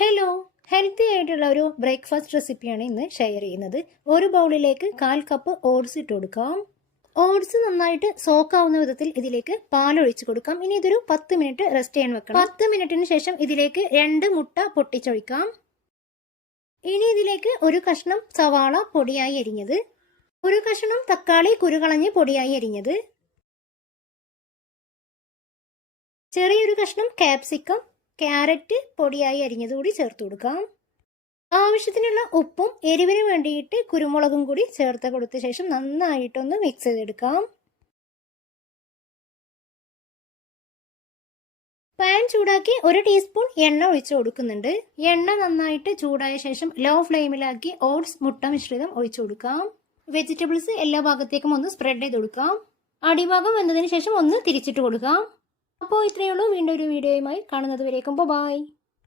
Hello, healthy ആയിട്ടുള്ള ഒരു breakfast റെസിപ്പിയാണ് ഇന്ന് ഷെയർ ചെയ്യുന്നത്. ഒരു ബൗളിലേക്ക് 1/4 കപ്പ് ഓട്സ് ഇട്ട് കൊടുക്കാം. ഓട്സ് നന്നായിട്ട് സോക്കാവുന്ന വിധത്തിൽ ഇതിലേക്ക് പാലൊഴിച്ച് കൊടുക്കാം. ഇനി ഇതൊരു 10 മിനിറ്റ് റെസ്റ്റ് ചെയ്യാൻ വെക്കണം. 10 മിനിറ്റിന് ശേഷം ഇതിലേക്ക് 2 മുട്ട പൊട്ടിച്ചൊഴിക്കാം. ഇനി ഇതിലേക്ക് ഒരു കഷ്ണം സവാള പൊടിയായി അരിഞ്ഞത്, ഒരു കഷ്ണം തക്കാളി കുരുകളഞ്ഞ് പൊടിയായി അരിഞ്ഞത്, ചെറിയൊരു കഷ്ണം ക്യാപ്സിക്കം, ക്യാരറ്റ് പൊടിയായി അരിഞ്ഞതുകൂടി ചേർത്ത് കൊടുക്കാം. ആവശ്യത്തിനുള്ള ഉപ്പും എരിവിന് വേണ്ടിയിട്ട് കുരുമുളകും കൂടി ചേർത്ത് കൊടുത്ത ശേഷം നന്നായിട്ടൊന്ന് മിക്സ് ചെയ്തെടുക്കാം. പാൻ ചൂടാക്കി 1 ടീസ്പൂൺ എണ്ണ ഒഴിച്ചു കൊടുക്കുന്നുണ്ട്. എണ്ണ നന്നായിട്ട് ചൂടായ ശേഷം ലോ ഫ്ലെയിമിലാക്കി ഓട്സ് മുട്ട മിശ്രിതം ഒഴിച്ചു കൊടുക്കാം. വെജിറ്റബിൾസ് എല്ലാ ഭാഗത്തേക്കും ഒന്ന് സ്പ്രെഡ് ചെയ്ത് കൊടുക്കാം. അടിഭാഗം വന്നതിന് ശേഷം ഒന്ന് തിരിച്ചിട്ട് കൊടുക്കാം. അപ്പോൾ ഇത്രയേ ഉള്ളൂ. വീണ്ടും ഒരു വീഡിയോയുമായി കാണുന്നത് വരേക്കും ബൈ.